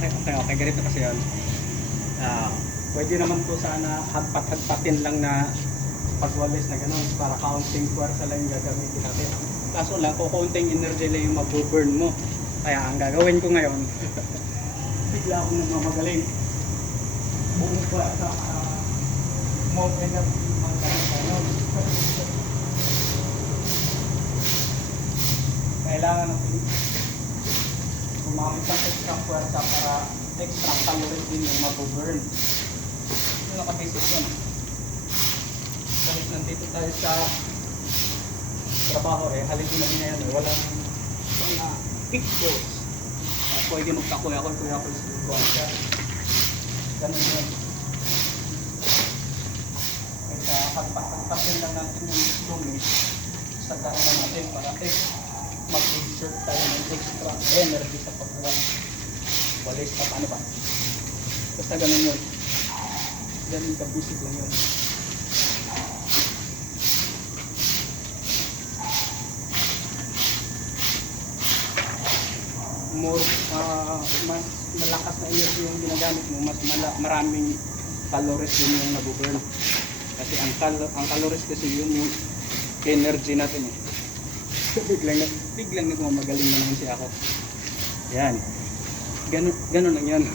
Okay, ganito kasi yun. Ah, Pwede naman po sana hagpat-hagpatin lang na pagwalis na gano'n para counting puwersa lang yung gagamitin natin. Kaso lang, kukunting energy lang yung mag-burn mo. Kaya ang gagawin ko ngayon, bigla akong nagmamagaling. Buong puwersa para more energy ang gano'n. Kailangan natin gumamit ng extra puwersa para extra calories din yung mag-burn. Yung nakabasic yun. Kahit nandito tayo sa trabaho haligi na din yan walang mga big goals. Pwede magkakuya-kuya sa buwan siya. Ganun yun. Kaya pagpapin lang natin yung dumi sa gano'n natin para mag-exert tayo ng extra energy sa pagbuwan. Walis pa paano ba? Basta ganun yun. Ganun ka-basic lang yun. Mas malakas na energy yung ginagamit mo, mas maraming calories din yung nabuburn. Kasi ang calories kasi yun yung energy natin eh. biglang nagmamagaling na naman siya ako. Yan. Ganun lang yan.